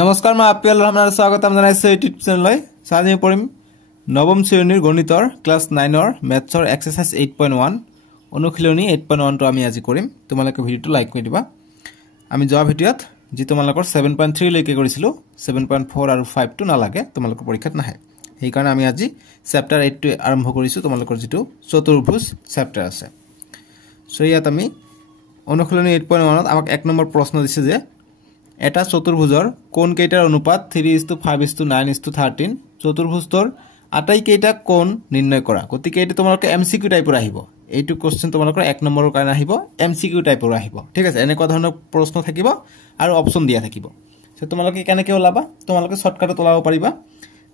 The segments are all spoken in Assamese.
নমস্কাৰ মই আপিয়াল ৰহমানৰ স্বাগতম জনাইছো ইউটিউব চেনেললৈ সাজি পঢ়িম নৱম শ্ৰেণীৰ গণিতৰ ক্লাস 9ৰ মেথছৰ এক্সাৰসাইজ 8.1 অনুশীলনী 8.1 টো আমি আজি কৰিম তোমালোকে ভিডিওটো লাইক কৰি দিবা আমি যোৱা ভিডিওত যি তোমালোকৰ 7.3 লৈকে কৰিছিলো 7.4 আৰু 5 টো নালাগে তোমালোকৰ পৰীক্ষাত নাহে সেই কাৰণে আমি আজি চেপ্টাৰ 8 টো আৰম্ভ কৰিছো তোমালোকৰ যেটো চতুৰ্ভুজ চেপ্টাৰ আছে সো ইয়াত আমি অনুশীলনী 8.1 ত আমাক এক নম্বৰ প্ৰশ্ন দিছে যে এটা চতুৰ্ভুজৰ কোণ কেইটাৰ অনুপাত 3:5:9:13 চতুৰ্ভুজৰ আটাই কেইটা কোণ নিৰ্ণয় কৰা গতিকে এটো তোমালোকে এমসিকিউ টাইপৰ আহিব এইটো কোশ্চেন তোমালোকৰ এক নম্বৰৰ কাৰণে আহিব এমসিকিউ টাইপৰ আহিব ঠিক আছে এনেকুৱা ধৰণৰ প্ৰশ্ন থাকিব আৰু অপচন দিয়া থাকিব সো তোমালোকে কেনেকৈ ওলাবা তোমালোকে শৰ্টকাটত ওলাব পাৰিবা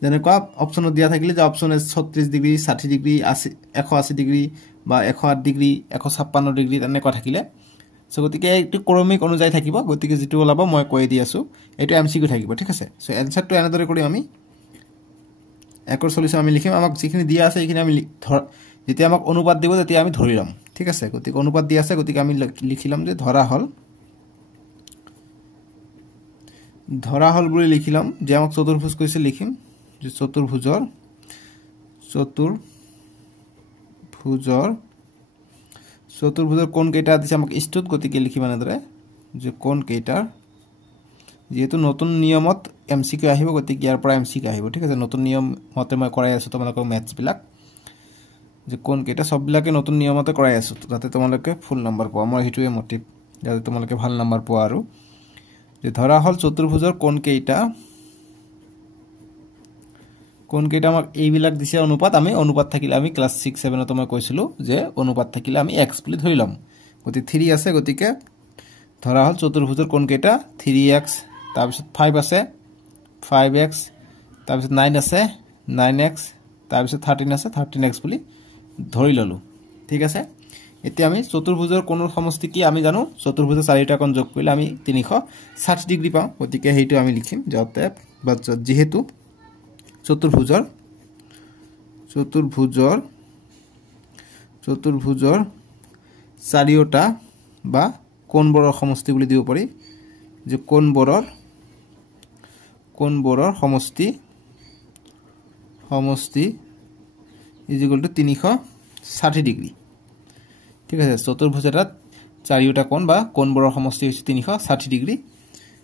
যেনেকুৱা অপচনত দিয়া থাকিলে যে অপচন 36 ডিগ্ৰী 60 ডিগ্ৰী 180 ডিগ্ৰী বা 108 ডিগ্ৰী 156 ডিগ্ৰী এনেকুৱা থাকিলে সো গতিকে এইটো ক্ৰমিক অনুযায়ী থাকিব গতিকে যেটো ওলাব মই কৈ দি আছো এটো এমসিকিউ থাকিব ঠিক আছে সো এনসারটো এনেদৰে কৰি আমি একৰ সলিউশন আমি লিখিম আমাক যিখিনি দিয়া আছে এইখিনি আমি যেতিয়া আমাক অনুপাত দিব তেতিয়া আমি ধৰি লম ঠিক আছে গতিকে অনুপাত দিয়া আছে গতিকে আমি লিখিলাম যে ধৰা হল বুলি লিখিলাম যে আমাক চতুৰ্ভুজ কৈছে লিখিম যে চতুৰ্ভুজৰ কোণ কেইটা দিছে আমাক ইষ্টুত গতিকে লিখিম এনেদৰে যে কোণ কেইটাৰ যেহেতু নতুন নিয়মত এমসিকিউ আহিব গতিকে ইয়াৰ পৰা এমসিকিউ আহিব ঠিক আছে নতুন নিয়ম মতে মই কৰাই আছো তোমালোকৰ ম্যাথছ বিলাক যে কোণ কেইটা সববিলাকে নতুন নিয়মতে কৰাই আছো যাতে তোমালোকে ফুল নম্বৰ পোৱা মই হেতুৱে মোটিভ যাতে তোমালোকে ভাল নম্বৰ পোৱা আৰু যে ধৰা হল চতুৰ্ভুজৰ কোণ কেইটা আমাক এইবিলাক দিছে অনুপাত আমি অনুপাত থাকিলে আমি ক্লাস 6 7 ত মই কৈছিলো যে অনুপাত থাকিলে আমি x বুলি ধৰি লম গতি 3 আছে গতিকে ধৰা হল চতুৰ্ভুজৰ কোণ কেইটা 3x তাৰপিছত 5 আছে 5x তাৰপিছত 9 আছে 9x তাৰপিছত 13 আছে 13x বুলি ধৰি ললো ঠিক আছে এতিয়া আমি চতুৰ্ভুজৰ কোণৰ সমষ্টি কি আমি জানো চতুৰ্ভুজৰ চাৰিটা কোণ যোগ কৰিলে আমি 360 ডিগ্ৰী পাওঁ গতিকে হেইটো আমি লিখিম যাতে যেহেতু চতুৰ্ভুজৰ চাৰিটা বা কোণবোৰৰ সমষ্টি বুলি দিব পাৰি যে কোণবোৰৰ সমষ্টি = 360 ডিগ্ৰী ঠিক আছে চতুৰ্ভুজ এটাত চাৰিটা কোণ বা কোণবোৰৰ সমষ্টি হৈছে 360 ডিগ্ৰী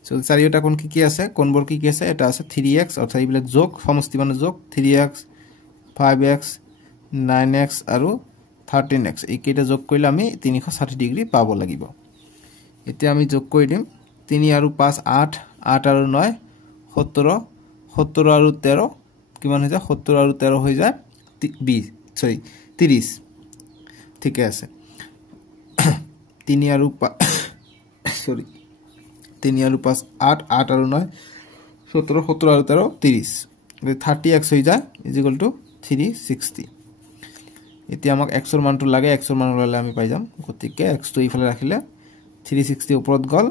সো চাৰিটা কোণ কি আছে কোণবোৰ কি আছে এটা আছে 3x অৰ্থাৎ এইবিলাক যোগ সমষ্টি মানে যোগ 3x 5x 9x আৰু 13x এই কেইটা যোগ কৰিলে আমি 360 ডিগ্ৰী পাব লাগিব এতিয়া আমি যোগ কৰি দিম 3 আৰু 5 8 8 আৰু 9 17 17 আৰু 13 কিমান হৈ যায় 17 আৰু 13 হৈ যায় 30 ঠিক আছে 3 আৰু 5 8 8 আৰু 9 17 17 আৰু 13 30 30x হৈ যায় = 360 এতিয়া আমাক x ৰ মানটো লাগে x ৰ মান ললে আমি পাই যাম গতিকে x টো ইফালে ৰাখিলে 360 ওপৰত গল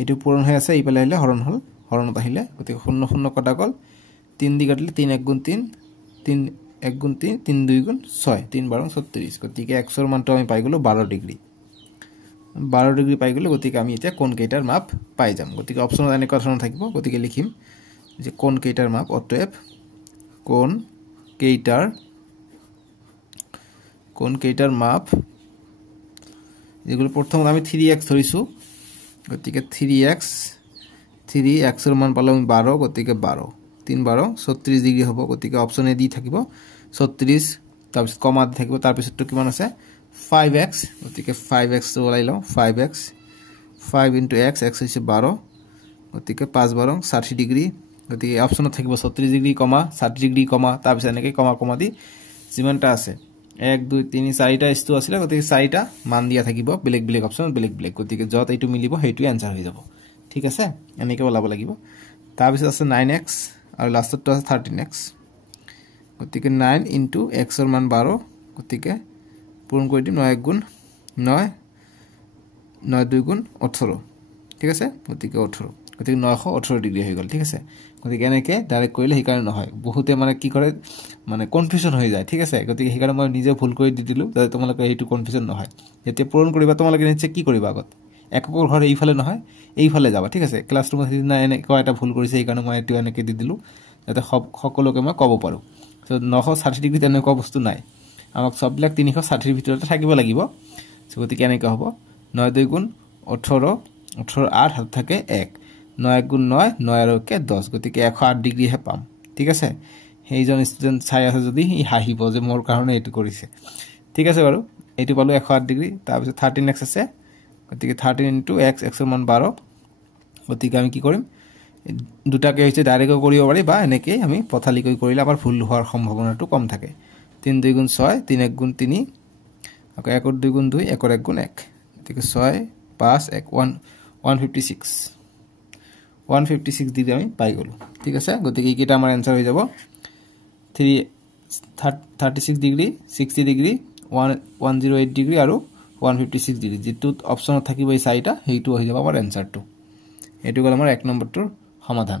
এটো পূৰণ হৈ আছে ইফালে আহিলে হৰণত আহিলে গতিকে 0 0 কটা গল 3 দি কাটিলে 3 1 গুণ 3 3 1 গুণ 3 3 2 গুণ 6 3 12 36 গতিকে x ৰ মানটো আমি পাই গলো 12 ডিগ্ৰী পাই গলো গতিকে আমি এতিয়া কোণ কেইটাৰ মাপ পাই যাম গতিকে অপচনত এনেকুৱা ধৰণৰ থাকিব গতিকে লিখিম যে কোণ কেইটাৰ মাপ অতএব কোণ কেইটাৰ মাপ যেগুলো প্ৰথমত আমি 3x ধৰিছো গতিকে 3x ৰ মান পালো আমি 12 গতিকে 12 3 12 36 ডিগ্ৰী হ'ব গতিকে অপচনে দি থাকিব 36 তাৰপিছত কমা দি থাকিব তাৰপিছতটো কিমান আছে 5x গতিকে 5x টো ওলাই লও 5x 5 * x x হৈছে 12 গতিকে 5 12 60 ডিগ্ৰী গতিকে অপচনত থাকিব 36 ডিগ্ৰী কমা 60 ডিগ্ৰী কমা তাৰপিছত এনেকৈ কমা দি যিমানটা আছে 1 2 3 4টা ইস্তু আছিল গতিকে 4টা মান দিয়া থাকিব বেলেগ অপচন বেলেগ গতিকে যত এইটো মিলিব হেইটো आंसर হৈ যাব ঠিক আছে এনেকৈ ওলাব লাগিব তাৰপিছত আছে 9x আৰু লাষ্টটো আছে 13x গতিকে 9 * x ৰ মান 12 গতিকে পূৰণ কৰি দিম 9 1 গুণ 9 9 2 গুণ 18 ঠিক আছে গতিকে 18 গতিকে 918 ডিগ্ৰী হৈ গল ঠিক আছে গতিকে এনেকৈ ডাইৰেক্ট কৰিলে হি কাৰণে নহয় বহুতে মানে কি কৰে মানে কনফিউজন হৈ যায় ঠিক আছে গতিকে হি কাৰণে মই নিজে ভুল কৰি দি দিলো যাতে তোমালোকে এইটো কনফিউজন নহয় যেতিয়া পূৰণ কৰিবা তোমালোকে নিশ্চয় কি কৰিবা আগত এককৰ ঘৰ এইফালে নহয় এইফালে যাবা ঠিক আছে ক্লাছৰুমত সিদিনা এনেকুৱা এটা ভুল কৰিছে এইকাৰণে মই এইটো এনেকৈ দি দিলোঁ যাতে সকলোকে মই ক'ব পাৰোঁ তো 960 ডিগ্ৰী তেনেকুৱা বস্তু নাই আমাক সববিলাক 360 ভিতৰতে থাকিব লাগিব গতিকে এনেকুৱা হ'ব 9 2 গুণ 18 18 8 হাত থাকে 1 9 গুণ 9 9 আৰু 10 গতিকে 108 ডিগ্ৰী হে পাম ঠিক আছে সেইজন ষ্টুডেন্ট চাই আছে যদি ই হাঁহিব যে মোৰ কাৰণে এটো কৰিছে ঠিক আছে বাৰু এটো পালো 108 ডিগ্ৰী তাৰ পিছত 13x আছে গতিকে 13 * x x এৰ মান 12 গতিকে আমি কি কৰিম দুটাকে হইছে ডাইৰেক্ট কৰিব পাৰি বা এনেকৈ আমি পথালিকৈ কৰিলে আমাৰ ভুল হোৱাৰ সম্ভাৱনাটো কম থাকে 3 2 গুণ 6 3 1 গুণ 3 আকৌ 1 2 গুণ 2 1 1 গুণ 1 গতিকে 6 5 1 156 156 ডিগ্ৰী আমি পাই গলো ঠিক আছে গতিকে এইটা আমাৰ आंसर হৈ যাব 36 ডিগ্ৰী 60 ডিগ্ৰী 108 ডিগ্ৰী আৰু 156 ডিগ্ৰী যেটো অপচনত থাকিব এই চাইটা হেইটো হৈ যাব আমাৰ आंसरটো এটো গল আমাৰ 1 নম্বৰটোৰ সমাধান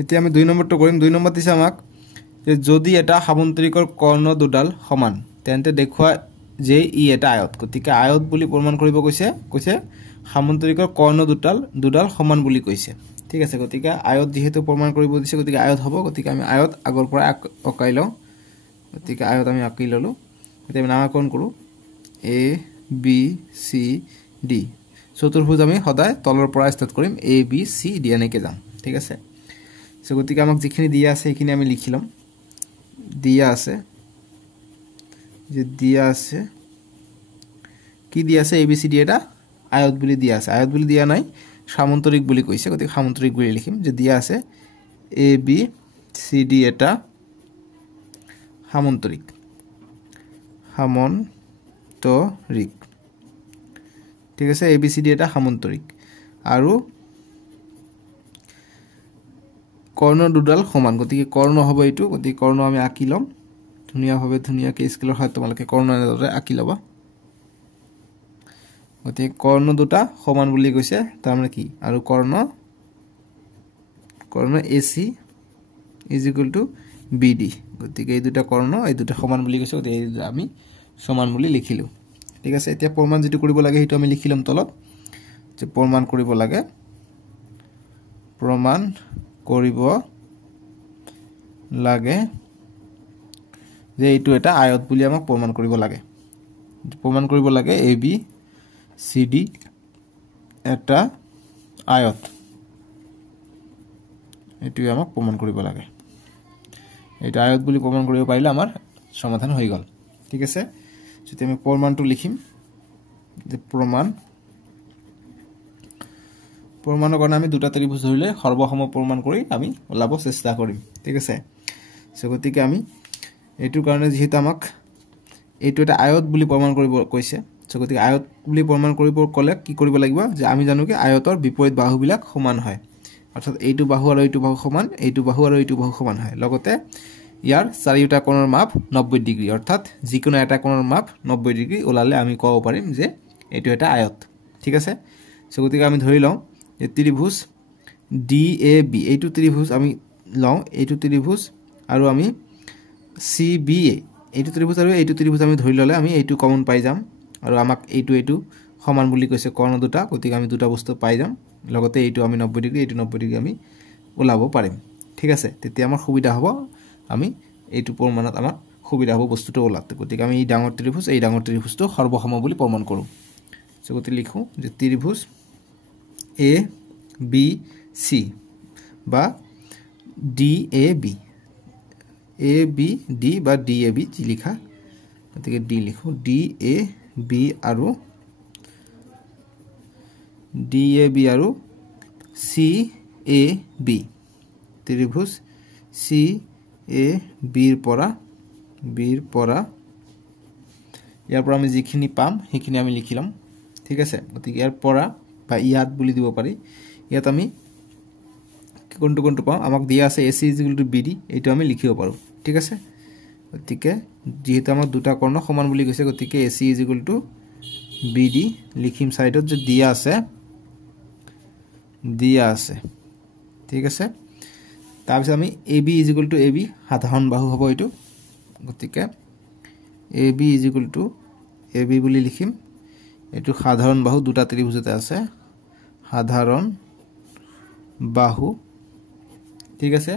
এতিয়া আমি 2 নম্বৰটো কৰিম 2 নম্বৰ দিছে আমাক যে যদি এটা সামন্তৰিকৰ কৰ্ণ দুডাল সমান তেন্তে দেখুৱা যে ই এটা আয়ত গতিকে আয়ত বুলি প্ৰমাণ কৰিব কৈছে সামন্তৰিকৰ কৰ্ণ দুডাল সমান বুলি কৈছে ঠিক আছে গতিকে আয়ত যেহেতু প্ৰমাণ কৰিব দিছে গতিকে আয়ত হ'ব গতিকে আমি আয়ত আগৰ পৰা অকাই লওঁ গতিকে আয়ত আমি আঁকি ললো এতিয়া আমি নামকৰণ কৰো a b c d চতুৰ্ভুজ আমি সদায় তলৰ পৰা ষ্টাৰ্ট কৰিম a b c d এনেকৈ যাম ঠিক আছে সো গতিকে আমাক যিখিনি দিয়া আছে সেইখিনি আমি লিখি লম দিয়া আছে যে দিয়া আছে কি দিয়া আছে a b c d এটা আয়ত বুলি দিয়া আছে আয়ত বুলি দিয়া নাই সামন্তৰিক বুলি কৈছে গতিকে সামন্তৰিক বুলি লিখিম যে দিয়া আছে a b c d এটা সামন্তৰিক ঠিক আছে a b c d এটা সামন্তৰিক আৰু কৰ্ণ দুডাল সমান গতিকে কৰ্ণ হ'ব এইটো গতিকে কৰ্ণ আমি আঁকি লম ধুনিয়াকৈ স্কেলৰ সহায়ত তোমালোকে কৰ্ণ এনেদৰে আঁকি লবা গতিকে কৰ্ণ দুটা সমান বুলি কৈছে তাৰ মানে কি আৰু কৰ্ণ AC = BD গতিকে এই দুটা কৰ্ণ এই দুটা সমান বুলি কৈছে গতিকে আমি সমান বুলি লিখিলো ঠিক আছে এতিয়া প্ৰমাণ যেটো কৰিব লাগে হেতু আমি লিখিলাম তলত যে প্ৰমাণ কৰিব লাগে যে এইটো এটা আয়ত বুলি আমাক প্ৰমাণ কৰিব লাগে AB CD এটা আয়ত এটো আমাক প্ৰমাণ কৰিব লাগে এটা আয়ত বুলি প্ৰমাণ কৰিব পাৰিলে আমাৰ সমাধান হৈ গল ঠিক আছে যদি আমি প্ৰমাণটো লিখিম যে প্ৰমাণৰ কাৰণে আমি দুটা ত্ৰিভুজ ধৰিলে সৰ্বসম প্ৰমাণ কৰি আমি ওলাব চেষ্টা কৰিম ঠিক আছে সো গতিকে আমি এইটোৰ কাৰণে যেহেতু আমাক এইটো এটা আয়ত বুলি প্ৰমাণ কৰিব কৈছে সো গতিকে আয়ত বুলি প্ৰমাণ কৰিব কলে কি কৰিব লাগিব যে আমি জানো কি আয়তৰ বিপৰীত বাহুবিলাক সমান হয় অৰ্থাৎ এইটো বাহু আৰু এইটো বাহু সমান এইটো বাহু আৰু এইটো বাহু সমান হয় লগতে ইয়াৰ চাৰিটা কোণৰ মাপ 90 ডিগ্ৰী অৰ্থাৎ যিকোনো এটা কোণৰ মাপ 90 ডিগ্ৰী ওলালে আমি ক'ব পাৰিম যে এইটো এটা আয়ত ঠিক আছে সো গতিকে আমি ধৰি লওঁ যে ত্ৰিভুজ DAB এইটো ত্ৰিভুজ আমি লওঁ এইটো ত্ৰিভুজ আৰু আমি CBA এইটো ত্ৰিভুজ আৰু এইটো ত্ৰিভুজ আমি ধৰি ললে আমি এইটো কমন পাই যাম আৰু আমাক এইটো সমান বুলি কৈছে কৰ্ণ দুটা গতিকে আমি দুটা বস্তু পাই যাম লগতে এইটো আমি 90 ডিগ্ৰী এইটো 90 ডিগ্ৰী আমি ওলাব পাৰিম ঠিক আছে তেতিয়া আমাৰ সুবিধা হ'ব আমি এইটো প্ৰমাণত আমাৰ সুবিধা হ'ব বস্তুটো ওলাতে গতিকে আমি এই ডাঙৰ ত্ৰিভুজটো সৰ্বসম বুলি প্ৰমাণ কৰো সো গতি লিখো যে ত্ৰিভুজ ABC বা DAB ABD বা DAB যি লিখা গতিকে D লিখো DAB আৰু CAB ত্ৰিভুজ CAB ৰ পৰা ইয়াৰ পৰা আমি যিখিনি পাম সেইখিনি আমি লিখিলাম ঠিক আছে গতিকে ইয়াৰ পৰা বা ইয়াত বুলি দিব পাৰি ইয়াত আমি কোনটো পাম আমাক দিয়া আছে AC = BD এইটো আমি লিখিব পাৰো ঠিক আছে গতিকে যেহেতু আমাৰ দুটা কৰ্ণ সমান বুলি কৈছে গতিকে AC = BD লিখিম সাইডত যে দিয়া আছে ঠিক আছে তাৰপিছত আমি AB = AB সাধাৰণ বাহু হ'ব এইটো গতিকে AB = AB বুলি লিখিম এইটো সাধারণ বাহু দুটা ত্রিভুজতে আছে সাধারণ বাহু ঠিক আছে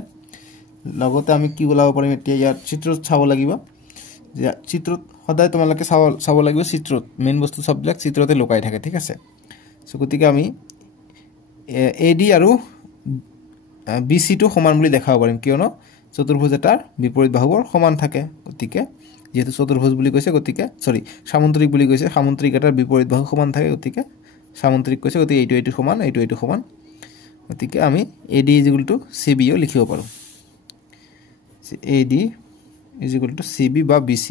লগতে আমি কি বলাব পাৰিম এতিয়া ইয়াৰ চিত্ৰত চাব লাগিব যে চিত্ৰত সদায় তোমালোকে চাব লাগিব চিত্ৰত মেইন বস্তু সববিলাক চিত্ৰতে লুকাই থাকে ঠিক আছে সো গতিকে আমি AD আৰু BC টো সমান বুলি দেখাব পাৰিম কিয়নো চতুৰ্ভুজ এটাৰ বিপৰীত বাহুবোৰ সমান থাকে গতিকে যেহেতু চতুৰ্ভুজ বুলি কৈছে গতিকে সৰি সামন্তৰিক বুলি কৈছে সামন্তৰিক এটাৰ বিপৰীত বাহু সমান থাকে গতিকে সামন্তৰিক কৈছে গতিকে এইটো সমান এইটো সমান গতিকে আমি AD CB ও লিখিব পাৰো AD CB বা BC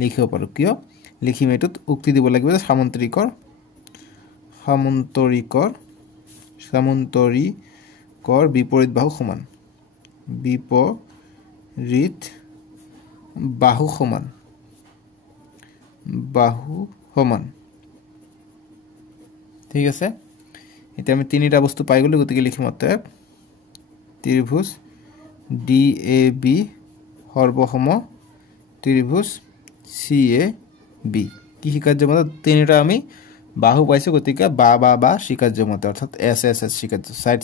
লিখিব পাৰো কিয় লিখিম এটোত উক্তি দিব লাগিব যে সামন্তৰিকৰ বিপৰীত বাহু সমান বিপৰীত বাহু সমান ঠিক আছে এতিয়া আমি তিনিটা বস্তু পাই গলো গতিকে লিখিম অতএব ত্ৰিভুজ DAB সৰ্বসম ত্ৰিভুজ CAB কি শিকাৰ্য মতে তিনিটা আমি বাহু পাইছো গতিকে বা শিকাৰ্য মতে অৰ্থাৎ SS শিকাৰ্য সাইড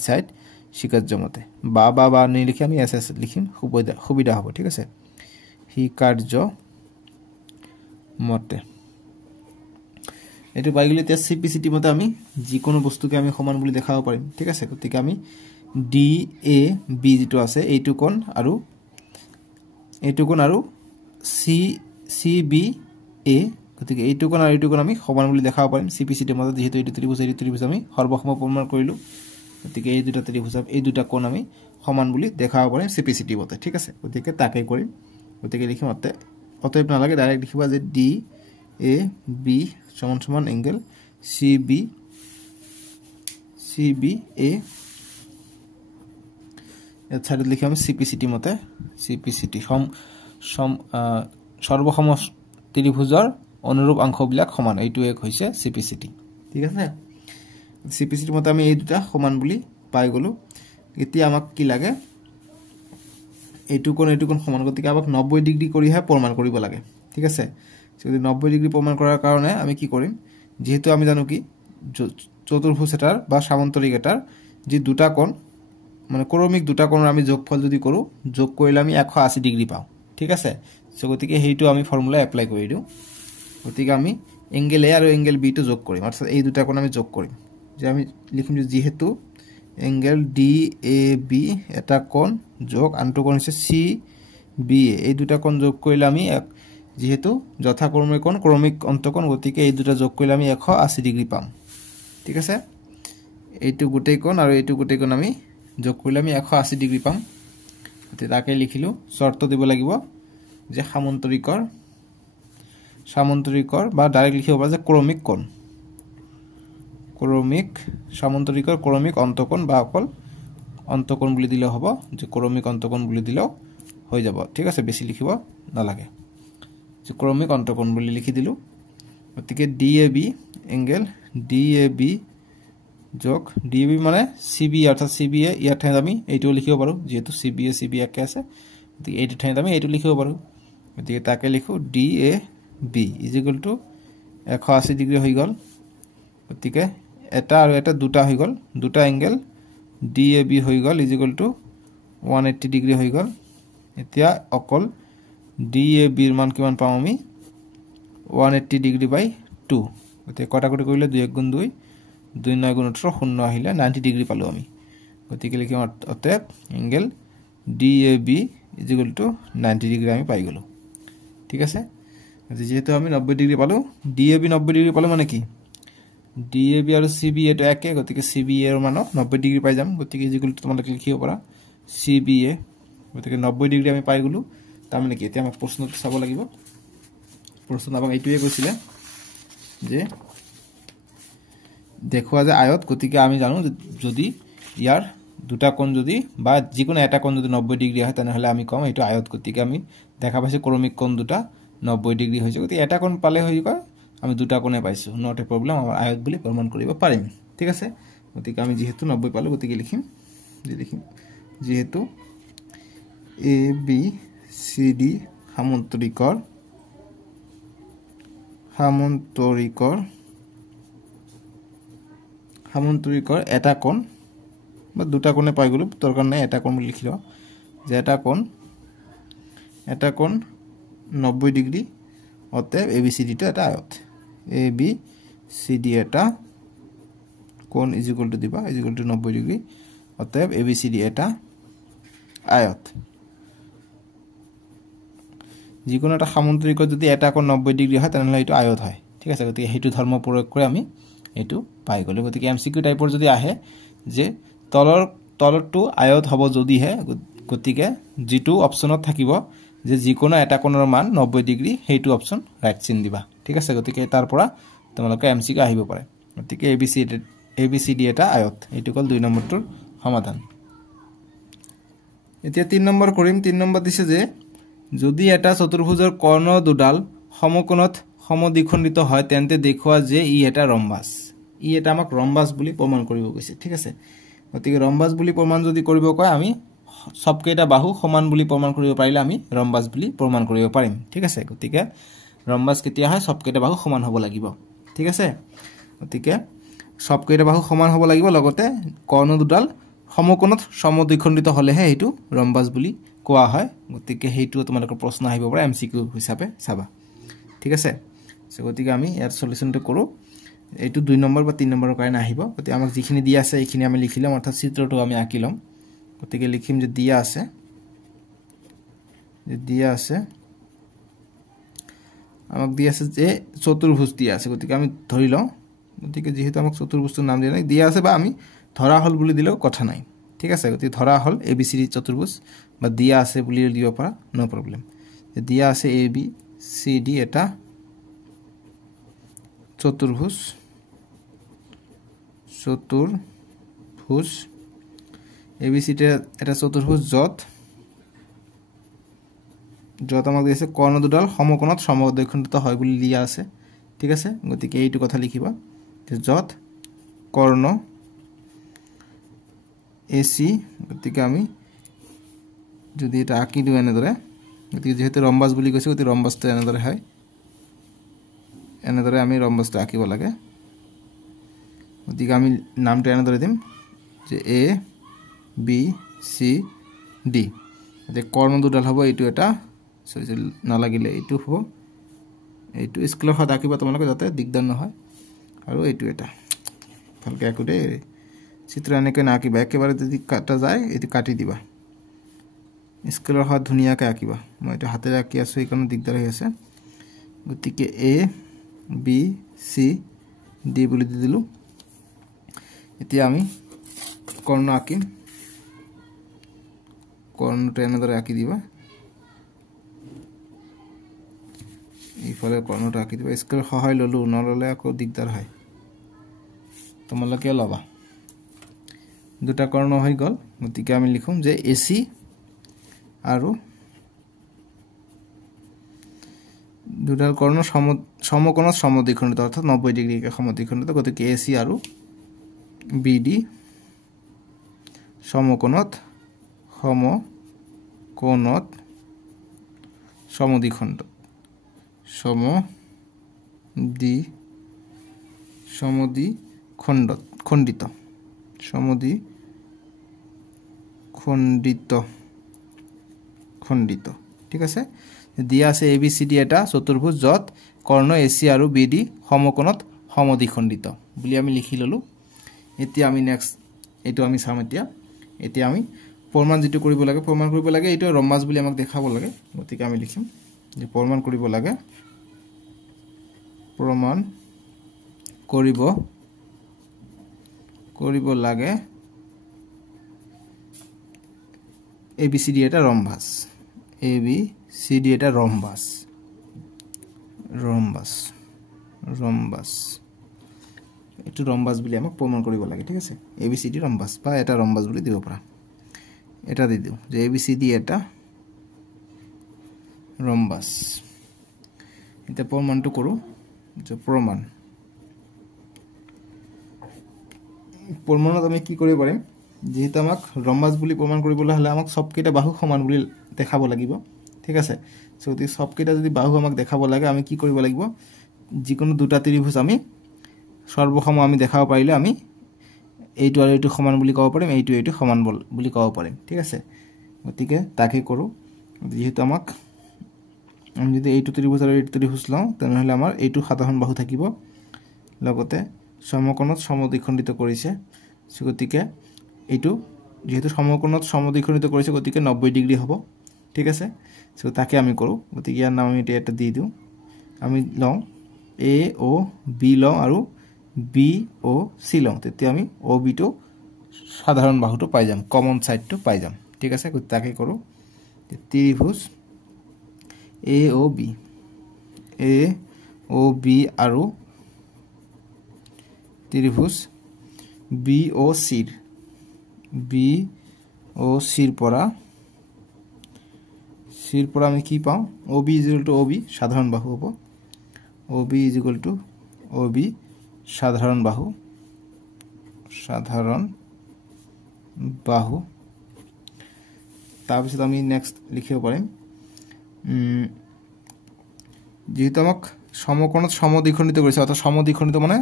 শিকাৰ্য মতে বা নি লিখি আমি SS লিখিম সুবিধা হ'ব ঠিক আছে শিকাৰ্য মতে এটো পাই গলি তে CPCT মতে আমি যিকোনো বস্তুকে আমি সমান বুলি দেখাব পাৰিম ঠিক আছে গতিকে আমি DAB যেটো আছে এইটো কোণ আৰু CBA গতিকে এইটো কোণ আৰু এইটো কোণ আমি সমান বুলি দেখাব পাৰিম CPCT মতে যেহেতু এইটো ত্ৰিভুজ আমি সৰ্বসম প্ৰমাণ কৰিলো গতিকে এই দুটা ত্ৰিভুজ এই দুটা কোণ আমি সমান বুলি দেখাব পাৰিম CPCT মতে ঠিক আছে গতিকে তাকে কৰিম গতিকে লিখিম অতএব নালাগে ডাইৰেক্ট লিখিবা যে DAB সমান এংগেল CBA এত সাইডত লিখাম CPCT মতে CPCT সৰ্বসম ত্ৰিভুজৰ অনুৰূপ অংশবিলাক সমান এইটো এক হৈছে CPCT ঠিক আছে CPCT মতে আমি এই দুটা সমান বুলি পাই গলো এতিয়া আমাক কি লাগে এইটো কোণ সমান গতিকে আমাক 90 ডিগ্ৰী কৰিহে প্ৰমাণ কৰিব লাগে ঠিক আছে যদি 90 ডিগ্ৰী প্ৰমাণ কৰাৰ কাৰণে আমি কি কৰিম যেহেতু আমি জানো কি চতুৰ্ভুজ এটাৰ বা সামন্তৰিক এটাৰ যি দুটা কোণ মানে ক্ৰমিক দুটা কোণৰ আমি যোগফল যদি কৰো যোগ কৰিলে আমি 180 ডিগ্ৰী পাও ঠিক আছে সো গতিকে হেইটো আমি ফৰ্মুলা এপ্লাই কৰি দিও গতিকে আমি এংগেল A আৰু এংগেল B টো যোগ কৰিম অৰ্থাৎ এই দুটা কোণ আমি যোগ কৰিম যে আমি লিখিম যে যেহেতু এংগেল DAB এটা কোণ যোগ আনটো কোণ হৈছে CBA এই দুটা কোণ যোগ কৰিলে আমি যেহেতু যথাক্ৰমে কোণ ক্ৰমিক অন্তকোণ গতিকে এই দুটা যোগ কৰিলে আমি 180 ডিগ্ৰী পাম ঠিক আছে এইটো গোটেই কোণ আৰু এইটো গোটেই কোণ আমি যোগ কৰিলে আমি 180 ডিগ্ৰী পাম এতে তাকে লিখিলো শৰ্ত দিব লাগিব যে সামন্তৰিকৰ বা ডাইৰেক্ট লিখিব পাৰা যে সামন্তৰিকৰ ক্ৰমিক অন্তকোণ বা অকল অন্তকোণ বুলি দিলে হ'ব যে ক্ৰমিক অন্তকোণ বুলি দিলেও হৈ যাব ঠিক আছে বেছি লিখিব নালাগে যে ক্ৰমিক অন্তকোণ বুলি লিখি দিলো গতিকে DAB এংগেল DAB যোগ DAB মানে CBA অৰ্থাৎ CBA ইয়াৰ ঠাইত আমি এইটো লিখিব পাৰো যেহেতু CBA একে আছে গতিকে এইটো ঠাইত আমি এইটো লিখিব পাৰো গতিকে তাকে লিখো DAB = 180 ডিগ্ৰী হৈ গল গতিকে এটা আৰু এটা দুটা হৈ গল দুটা এংগেল DAB হৈ গল = 180 ডিগ্ৰী হৈ গল এতিয়া অকল DAB ৰ মান কিমান পাম আমি 180 ডিগ্ৰী বাই 2 গতিকে কটাকটি কৰিলে 2 * 2 2 9 * 18 0 আহিলে 90 ডিগ্ৰী পালো আমি গতিকে লিখিম অতএব এংগেল DAB = 90 ডিগ্ৰী আমি পাই গলো ঠিক আছে যেহেতু আমি 90 ডিগ্ৰী পালো DAB 90 ডিগ্ৰী পালো মানে কি DAB আৰু CBA টো একে গতিকে CBA ৰ মান 90 ডিগ্ৰী পাই যাম গতিকে তোমালোকে লিখিব পাৰা CBA গতিকে 90 ডিগ্ৰী আমি পাই গলো তাৰ মানে কি এতিয়া আমাক প্ৰশ্নটো চাব লাগিব প্ৰশ্ন আমাক এইটোৱে কৈছিলে যে দেখুৱা যে আয়ত গতিকে আমি জানো যদি ইয়াৰ দুটা কোণ যদি বা যিকোনো এটা কোণ যদি 90 ডিগ্ৰী হয় তেনে হলে আমি কম এইটো আয়ত গতিকে আমি দেখা পাইছো ক্ৰমিক কোণ দুটা 90 ডিগ্ৰী হৈছে গতিকে এটা কোণ পালে হৈ গয় আমি দুটা কোণে পাইছো নট এ প্ৰবলেম আমাৰ আয়ত বুলি প্ৰমাণ কৰিব পাৰিম ঠিক আছে গতিকে আমি যেহেতু 90 পালো গতিকে লিখিম যেহেতু ABCD সামন্তৰিকৰ সামন্তৰিকৰ এটা কোণ বা দুটা কোণে পাই গ'লো দৰকাৰ নাই এটা কোণ বুলি লিখি লওঁ যে এটা কোণ 90 ডিগ্ৰী অতএব ABCD টো এটা আয়ত ABCD এটা কোণ ইজ ইকুয়াল টু দিবা ইজ ইকুয়াল টু 90 ডিগ্ৰী অতএব ABCD এটা আয়ত যিকোনো এটা সামন্তৰিকৰ যদি এটা কোণ 90 ডিগ্ৰী হয় তেনহলে এটো আয়ত হয় ঠিক আছে গতিকে হেতু ধৰ্ম প্ৰয়োগ কৰি আমি এটো পাই গ'লো গতিকে MCQ টাইপৰ যদি আহে যে তলৰটো আয়ত হ'ব যদিহে গতিকে যেটো অপচনত থাকিব যে যিকোনো এটা কোণৰ মান 90 ডিগ্ৰী হেতু অপচন ৰাইট চিন দিবা ঠিক আছে গতিকে তাৰ পৰা তোমালোকে MCQ আহিব পাৰে গতিকে ABCD এটা আয়ত এটো কল 2 নম্বৰটোৰ সমাধান এতিয়া 3 নম্বৰ কৰিম 3 নম্বৰ দিছে যে যদি এটা চতুৰ্ভুজৰ কৰ্ণ দুডাল সমকোণত সমদ্বিখণ্ডিত হয় তেন্তে দেখুৱা যে ই এটা ৰম্বাস ই এটা আমাক ৰম্বাস বুলি প্ৰমাণ কৰিব গৈছে ঠিক আছে গতিকে ৰম্বাস বুলি প্ৰমাণ যদি কৰিব কয় আমি সবকেইটা বাহু সমান বুলি প্ৰমাণ কৰিব পাৰিলে আমি ৰম্বাস বুলি প্ৰমাণ কৰিব পাৰিম ঠিক আছে গতিকে ৰম্বাস কেতিয়া হয় সবকেইটা বাহু সমান হ'ব লাগিব ঠিক আছে গতিকে সবকেইটা বাহু সমান হ'ব লাগিব লগতে কৰ্ণ দুডাল সমকোণত সমদ্বিখণ্ডিত হলেহে হেতু ৰম্বাস বুলি কোৱা হয় গতিকে হেতু তোমালোকৰ প্ৰশ্ন আহিব পাৰে MCQ হিচাপে চাবা ঠিক আছে গতিকে আমি ইয়াৰ সলিউশনটো কৰো এইটো 2 নম্বৰ বা 3 নম্বৰৰ কাৰণে আহিব গতিকে আমাক যিখিনি দিয়া আছে এইখিনি আমি লিখিলাম অৰ্থাৎ চিত্ৰটো আমি আঁকিলাম গতিকে লিখিম যে দিয়া আছে আমাক দিয়া আছে যে চতুৰ্ভুজ দিয়া আছে গতিকে আমি ধৰি লওঁ গতিকে যেহেতু আমাক চতুৰ্ভুজৰ নাম দিয়া নাই দিয়া আছে বা আমি ধৰা হল বুলি দিলেও কথা নাই ঠিক আছে গতিকে ধৰা হল ABCD চতুৰ্ভুজ বা দিয়া আছে বুলি দিব পাৰা নো প্ৰবলেম দিয়া আছে ABCD এটা চতুৰ্ভুজ ABCD এটা চতুৰ্ভুজ যত আমাক দিছে কৰ্ণ দুডাল সমকোণত সমদ্বিখণ্ডিত হয় বুলি দিয়া আছে ঠিক আছে গতিকে এইটো কথা লিখিবা যে যত কৰ্ণ AC গতিকে আমি যদি এটা আঁকি দিও এনেদৰে গতিকে যেহেতু ৰম্বাস বুলি কৈছে গতিকে ৰম্বাসটো এনেদৰে হয় এনেদৰে আমি ৰম্বাসটো আঁকিব লাগে গতিকে আমি নামটো এনেদৰে দিম যে A B C D যে কৰ্ণ দুডাল হ'ব এইটো এটা নালাগিলে এইটো হ'ব এইটো স্কেলৰ সৈতে আঁকিবা তোমালোকে যাতে দিগদাৰ নহয় আৰু এইটো এটা ভালকৈ আঁকো দেই চিত্ৰ এনেকৈ নাকিবা একেবাৰে যদি কাটা যায় এইটো কাটি দিবা স্কেলৰ সৈতে ধুনীয়াকৈ আঁকিবা মই এটা হাতেৰে আঁকি আছো এইকাৰণে দিগদাৰ হৈ আছে গতিকে A B C D বুলি দি দিলো এতিয়া আমি কৰ্ণ আঁকিম কৰ্ণটো এনেদৰে আঁকি দিবা এইফালে কৰ্ণটো আঁকি দিবা স্কেলৰ সহায় ললো নললে আকৌ দিগদাৰ হয় তোমালোকে লবা দুটা কৰ্ণ হৈ গল গতিকে আমি লিখুম যে AC আৰু দুডাল কৰ্ণ সমকোণত সমদ্বিখণ্ডিত অৰ্থাৎ 90 ডিগ্ৰীকে সমদ্বিখণ্ডিত গতিকে AC আৰু BD সমকোণত সমদ্বিখণ্ডিত খণ্ডিত ঠিক আছে দিয়া আছে ABCD এটা চতুৰ্ভুজ যত কৰ্ণ AC আৰু BD সমকোণত সমদ্বিখণ্ডিত বুলি আমি লিখি ললো এতিয়া আমি নেক্সট এটো আমি চাম এতিয়া আমি প্ৰমাণ যেটো কৰিব লাগে এটো ৰম্বাস বুলি আমাক দেখাব লাগে গতিকে আমি লিখিম যে প্ৰমাণ কৰিব লাগে ABCD এটা ৰম্বাস এটো ৰম্বাস বুলি আমাক প্ৰমাণ কৰিব লাগে ঠিক আছে ABCD ৰম্বাস বা এটা ৰম্বাস বুলি দিব পাৰা এটা দি দিও যে ABCD এটা ৰম্বাস এটা প্ৰমাণটো কৰো যে প্ৰমাণত আমি কি কৰিব পাৰিম যেহেতু আমাক ৰম্বাস বুলি প্ৰমাণ কৰিবলৈ হলে আমাক সবকেইটা বাহু সমান বুলি দেখাব লাগিব ঠিক আছে যদি সবকেইটা যদি বাহু আমাক দেখাব লাগে আমি কি কৰিব লাগিব যিকোনো দুটা ত্ৰিভুজ আমি সৰ্বসম আমি দেখাব পাৰিলে আমি এইটো আৰু এইটো সমান বুলি ক'ব পাৰিম, এইটো সমান বুলি ক'ব পাৰিম। ঠিক আছে, গতিকে তাকে কৰোঁ। যেহেতু আমাক আমি যদি এইটো ত্ৰিভুজ আৰু এইটো ত্ৰিভুজ লওঁ তেনেহ'লে আমাৰ এইটো সাধাৰণ বাহু থাকিব, লগতে সমকোণত সমদ্বিখণ্ডিত কৰিছে। গতিকে এইটো যেহেতু সমকোণত সমদ্বিখণ্ডিত কৰিছে গতিকে 90 ডিগ্ৰী হ'ব। ঠিক আছে, তাকে আমি কৰোঁ। গতিকে ইয়াৰ নাম আমি এতিয়া এটা দি দিওঁ। আমি লওঁ এ অ' বি লওঁ আৰু বি অ' চি লওঁ, তেতিয়া আমি অ' বিটো সাধাৰণ বাহুটো পাই যাম, কমন ছাইডটো পাই যাম। ঠিক আছে, তাকে কৰোঁ। ত্ৰিভুজ এ অ' বি আৰু ত্ৰিভুজ বি অ' চিৰ পৰা আমি কি পাওঁ? O' B is equal to O' B সাধাৰণ বাহু হ'ব। O' B is equal to O' B সাধাৰণ বাহু। তাৰপিছত আমি নেক্সট লিখিব পাৰিম, যেহেতু আমাক সমকোণত সমদ্বিখণ্ডিত কৰিছে, অৰ্থাৎ সমদ্বিখণ্ডিত মানে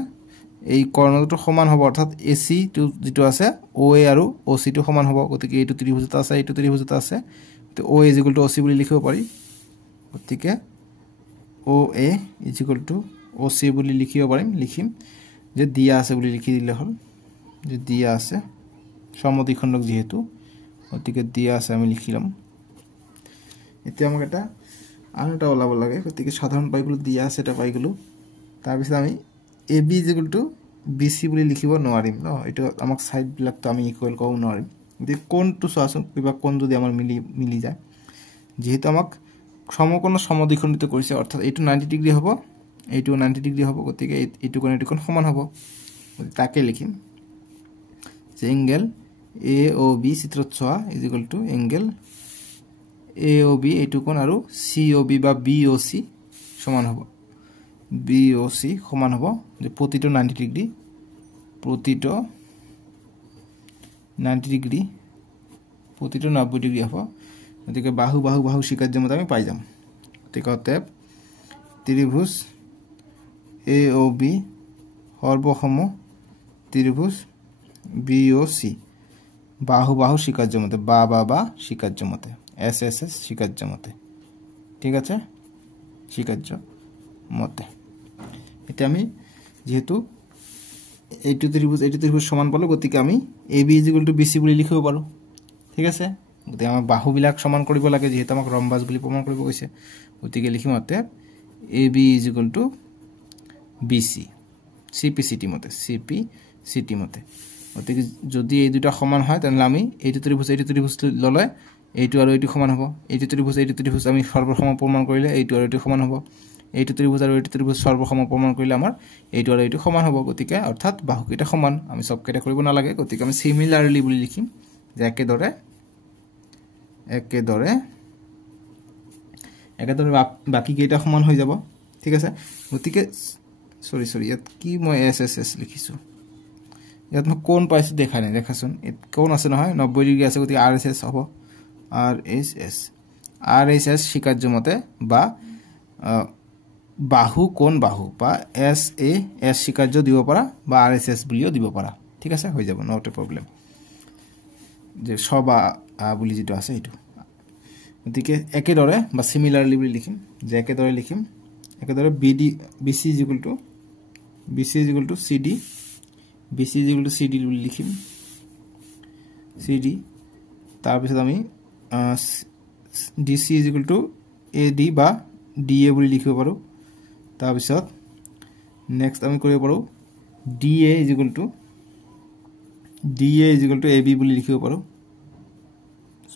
এই কৰ্ণটো সমান হ'ব, অৰ্থাৎ এ চিটো যিটো আছে অ' এ আৰু অ' চিটো সমান হ'ব। গতিকে এইটো ত্ৰিভুজ এটা আছে, এইটো ত্ৰিভুজ এটা আছে, তো O' A is equal to O' C বুলি লিখিব পাৰি। গতিকে O' A is equal to O' C বুলি লিখিম যে দিয়া আছে বুলি লিখি দিলে হ'ল, যে দিয়া আছে সমদ্বিখণ্ডক যিহেতু, গতিকে দিয়া আছে আমি লিখি ল'ম। এতিয়া আমাক আন এটা ওলাব লাগে, গতিকে সাধাৰণ পাই গ'লোঁ, দিয়া আছে এটা পাই গ'লোঁ। তাৰপিছত আমি A B is equal to B C বুলি লিখিব নোৱাৰিম ন, এইটো আমাক ছাইডবিলাকতো আমি ইকুৱেল ক'ব নোৱাৰিম। গতিকে কোণটো চোৱাচোন, কিবা কোণ যদি আমাৰ মিলি যায়, যিহেতু আমাক সমকোণত সমদ্বিখণ্ডিত কৰিছে, অৰ্থাৎ এইটো 90 ডিগ্ৰী হ'ব, এইটো 90 ডিগ্ৰী হ'ব। গতিকে এইটো কোণ সমান হ'ব, তাকে লিখিম যে এংগেল এ অ' বি চিত্ৰত চোৱা is equal to angle A O' B এইটো কোণ আৰু চি অ' বি বা বি অ' চি সমান হ'ব, বি অ' চি সমান হ'ব যে প্ৰতিটো 90 ডিগ্ৰী, প্ৰতিটো 90 ডিগ্ৰী হ'ব। গতিকে বাহু স্বীকাৰ্য মতে আমি পাই যাম। গতিকে অতএব ত্ৰিভুজ এ O' B সৰ্বসম ত্ৰিভুজ B O' C বাহু স্বীকাৰ্য মতে, বা স্বীকাৰ্য মতে, এছ স্বীকাৰ্য মতে। ঠিক আছে, স্বীকাৰ্য মতে। এতিয়া আমি যিহেতু এইটো ত্ৰিভুজ সমান পালোঁ, গতিকে আমি A B is equal to B C বুলি লিখিব পাৰোঁ। ঠিক আছে, গতিকে আমাক বাহুবিলাক সমান কৰিব লাগে, যিহেতু আমাক ৰম্বাস বুলি প্ৰমাণ কৰিব কৈছে। গতিকে লিখিম অতএব A B is equal to B C, C P C T মতে। গতিকে যদি এই দুটা সমান হয় তেনেহ'লে আমি এইটো ত্ৰিভুজ ল'লে এইটো আৰু এইটো সমান হ'ব, এইটো ত্ৰিভুজ আমি সৰ্বসম প্ৰমাণ কৰিলে এইটো আৰু এইটো সমান হ'ব, এইটো ত্ৰিভুজ আৰু এইটো ত্ৰিভুজ সৰ্বসম প্ৰমাণ কৰিলে আমাৰ এইটো আৰু এইটো সমান হ'ব। গতিকে অৰ্থাৎ বাহুকেইটা সমান, আমি চবকেইটা কৰিব নালাগে। গতিকে আমি চিমিলাৰলি বুলি লিখিম যে একেদৰে বাকীকেইটা সমান হৈ যাব। ঠিক আছে, গতিকে চৰি ইয়াত কি মই এছ লিখিছোঁ, ইয়াত মই কোণ পাইছোঁ দেখা নাই, দেখাচোন কোণ আছে নহয়, 90 ডিগ্ৰী আছে। গতিকে আৰ এছ এছ হ'ব, আৰ এইচ এছ স্বীকাৰ্য মতে বা বাহু বা এছ স্বীকাৰ্য দিব পাৰা বা আৰ এছ এছ বুলিও দিব পাৰা। ঠিক আছে, হৈ যাব, নট এ প্ৰব্লেম, যে সবা বুলি যিটো আছে সেইটো। গতিকে একেদৰে বা চিমিলাৰলি বুলি লিখিম, যে একেদৰে B C is equal to C D বুলি লিখিম, চি ডি। তাৰপিছত আমি D C is equal to A D বা ডি এ বুলি লিখিব পাৰোঁ। তাৰপিছত নেক্সট আমি কৰিব পাৰোঁ D A is equal to A B বুলি লিখিব পাৰোঁ,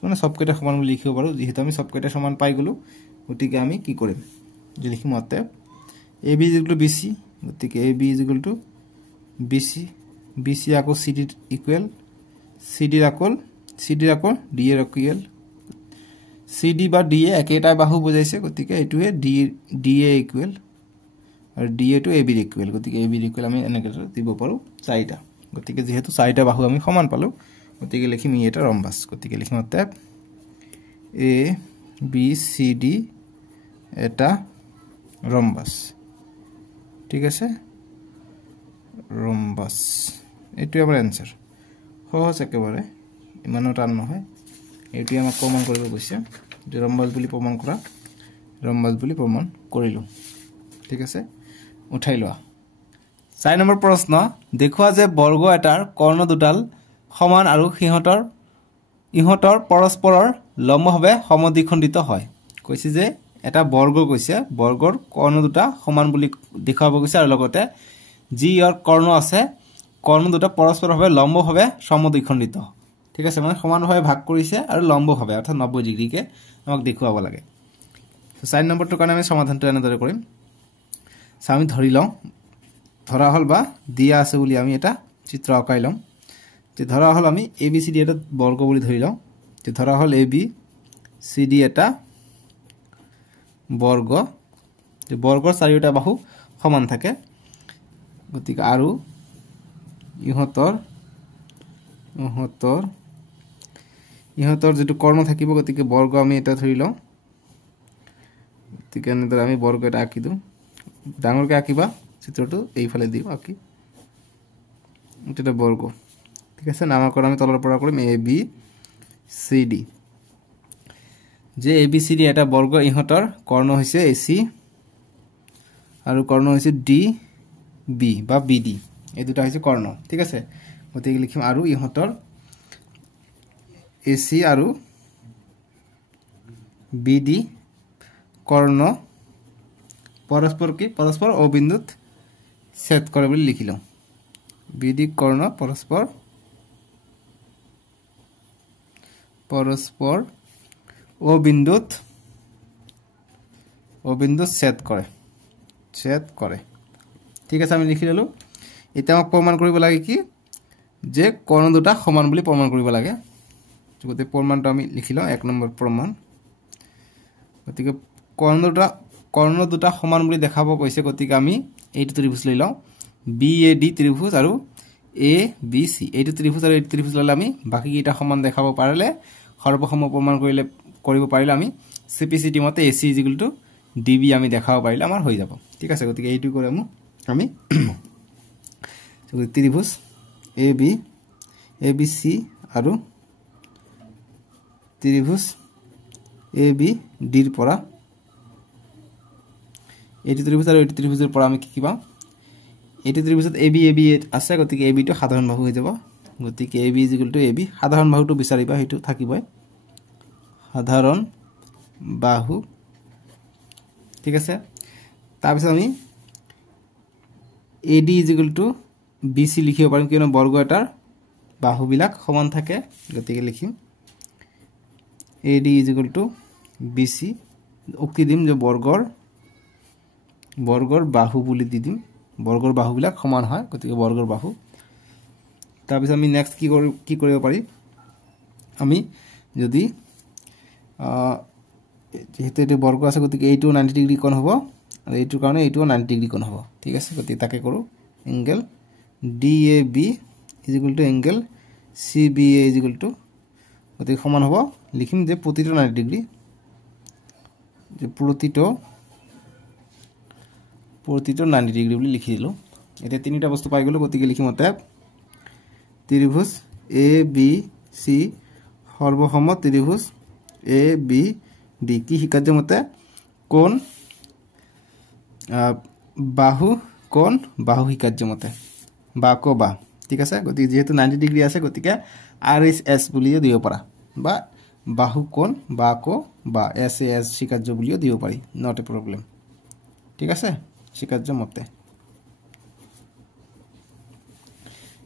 মানে চবকেইটা সমান বুলি লিখিব পাৰোঁ। যিহেতু আমি চবকেইটা সমান পাই গ'লোঁ, গতিকে আমি কি কৰিম যে লিখিম অতএব A B is equal to B C. গতিকে A B is equal to B C আকৌ চি ডিৰ ইকুৱেল, চি ডিৰ আকৌ ডি এৰ ইকুৱেল, চি ডি বা ডি এ একেটাই বাহু বুজাইছে। গতিকে এইটোৱে ডি এ ইকুৱেল আৰু ডি এটো এ বিৰ ইকুৱেল। গতিকে এ বিৰ ইকুৱেল আমি এনেকৈ দিব পাৰোঁ 4টা। গতিকে যিহেতু 4টা বাহু আমি সমান পালোঁ, গতিকে লিখিম ই এটা ৰম্বাস। গতিকে লিখিম অতএব এ বি চি ডি এটা ৰম্বাস। ঠিক আছে, ৰম্বাস, এইটোৱে আমাৰ এনচাৰ। সহজ একেবাৰে ইমানো টান নহয় এইটো আমাক প্ৰমাণ কৰিব কৈছে যে ৰম্বাস বুলি প্ৰমাণ কৰা ৰম্বাস বুলি প্ৰমাণ কৰিলো ঠিক আছে উঠাই লোৱা 4 নম্বৰ প্ৰশ্ন দেখুৱা যে বৰ্গ এটাৰ কৰ্ণ দুডাল সমান আৰু ইহঁতৰ পৰস্পৰৰ লম্বভাৱে সমদ্বিখণ্ডিত হয় কৈছে যে এটা বৰ্গ কৈছে বৰ্গৰ কৰ্ণ দুটা সমান বুলি দেখাব কৈছে আৰু লগতে যি ইয়াৰ কৰ্ণ আছে কৰ্ণ দুটা পৰস্পৰভাৱে লম্বভাৱে সমদ্বিখণ্ডিত ঠিক আছে মানে সমানভাৱে ভাগ কৰিছে আৰু লম্বভাৱে অৰ্থাৎ 90 ডিগ্ৰীকে আমাক দেখুৱাব লাগে তো 4 নম্বৰটোৰ কাৰণে আমি সমাধানটো এনেদৰে কৰিম আমি ধৰি লওঁ ধৰা হল বা দিয়া আছে বুলি আমি এটা চিত্ৰ আঁকাই লম যে ধৰা হল আমি ABCD এটা বৰ্গ বুলি ধৰি লওঁ যে ধৰা হল ABCD এটা বৰ্গ যে বৰ্গৰ চাৰিওটা বাহু সমান থাকে গতিকে আৰু ইহঁতৰ যেটো কৰ্ণ থাকিব গতিকে বৰ্গ আমি এটা ধৰি লওঁ গতিকে এনেদৰে আমি বৰ্গ এটা আঁকি দিওঁ ডাঙৰকৈ আঁকিবা চিত্ৰটো এইফালে দিও আঁকি এটা বৰ্গ ঠিক আছে নামকৰণ আমি তলৰ পৰা কৰিম ABCD যে ABCD এটা বৰ্গ ইহঁতৰ কৰ্ণ হৈছে AC আৰু কৰ্ণ হৈছে DB বা BD এই দুটা হৈছে কৰ্ণ ঠিক আছে গতিকে লিখিম আৰু ইহঁতৰ AC আৰু BD কৰ্ণ পৰস্পৰ O বিন্দুত ছেদ কৰে বুলি লিখিলো BD কৰ্ণ পৰস্পৰ O বিন্দুত ছেদ কৰে ঠিক আছে আমি লিখি ললো এটা আমাক প্ৰমাণ কৰিব লাগে কি যে কৰ্ণ দুটা সমান বুলি প্ৰমাণ কৰিব লাগে গতিকে প্ৰমাণটো আমি লিখি লওঁ 1 নম্বৰ প্ৰমাণ গতিকে কৰ্ণ দুটা সমান বুলি দেখাব কৈছে গতিকে আমি এইটো ত্ৰিভুজ লৈ লওঁ BAD ত্ৰিভুজ আৰু ABC এইটো ত্ৰিভুজ আৰু এইটো ত্ৰিভুজ ললে আমি বাকি কিটা সমান দেখাব পাৰিলে সৰ্বসম প্ৰমাণ কৰিব পাৰিলে আমি CPCT মতে AC DB আমি দেখাব পাৰিলে আমাৰ হৈ যাব ঠিক আছে গতিকে এইটো কৰি আমি ত্ৰিভুজ ABC আৰু ত্ৰিভুজ ABD ৰ পৰা এইটো ত্ৰিভুজ আৰু এইটো ত্ৰিভুজৰ পৰা আমি কি পাম এইটো ত্ৰিভুজত AB আছে গতিকে AB টো সাধাৰণ বাহু হৈ যাব গতিকে AB AB সাধাৰণ বাহুটো বিচাৰিবা হেতু থাকিবই সাধাৰণ বাহু ঠিক আছে তাৰ পিছত আমি AD BC লিখিব পাৰিম কিয়নো বৰ্গ এটাৰ বাহু বিলাক সমান থাকে গতিকে লিখিম AD BC উক্তি দিম যে বৰ্গৰ বাহু বুলি দি দিম বৰ্গৰ বাহু বিলাক সমান হয় গতিকে বৰ্গৰ বাহু তাৰ পিছত আমি নেক্সট কি কৰিব পাৰি আমি যদি যেহেতু এটা বৰ্গ আছে গতিকে এইটো 90 ডিগ্ৰী কোণ হ'ব আৰু এইটোৰ কাৰণে এইটো 90 ডিগ্ৰী কোণ হ'ব ঠিক আছে গতিকে তাকে কৰো এংগল DAB এংগল CBA গতিকে সমান হ'ব লিখিম যে প্ৰতিটো 90 ডিগ্ৰী যে প্ৰতিটো 90 ডিগ্ৰী বুলি লিখি দিলো এটা তিনিটা বস্তু পাই গলো গতিকে লিখিম অতএব ত্ৰিভুজ ABC সৰ্বসম ত্ৰিভুজ ABD কি শিকাৰ্য মতে কোণ বাহু শিকাৰ্য মতে বাকো বা ঠিক আছে গতিকে যেহেতু 90 ডিগ্ৰী আছে গতিকে RHS বুলিও দিব পাৰা বা বাহু কোণ বাকো বা SAS শিকাৰ্য বুলিও দিব পাৰি নট এ প্ৰবলেম ঠিক আছে শিকাৰ্য মতে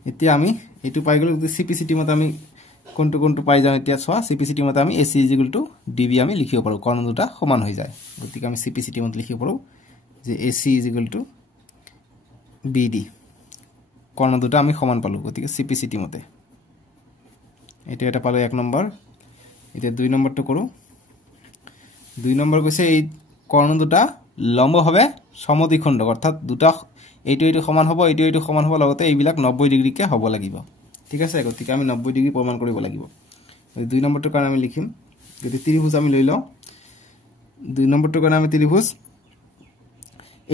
এতিয়া আমি এটো পাই গলো CPCT মতে আমি কোনটো পাই যাও এতিয়া সোয়া CPCT মতে আমি AC DB আমি লিখিব পাৰো কৰ্ণ দুটা সমান হৈ যায় গতিকে আমি CPCT মতে লিখিব পাৰো যে AC BD কৰ্ণ দুটা আমি সমান পালো গতিকে CPCT মতে এটা পালো 1 নম্বৰ এটা 2 নম্বৰটো কৰো 2 নম্বৰ কৈছে এই কৰ্ণ দুটা লম্বভাৱে সমদ্বিখণ্ড অৰ্থাৎ দুটা এইটো সমান হ'ব এইটো সমান হ'ব লগতে এইবিলাক 90 ডিগ্ৰী কে হ'ব লাগিব ঠিক আছে গতিকে আমি 90 ডিগ্ৰী প্ৰমাণ কৰিব লাগিব 2 নম্বৰটো কাৰণে আমি লিখিম যদি ত্ৰিভুজ আমি লৈ লওঁ 2 নম্বৰটো কাৰণে আমি ত্ৰিভুজ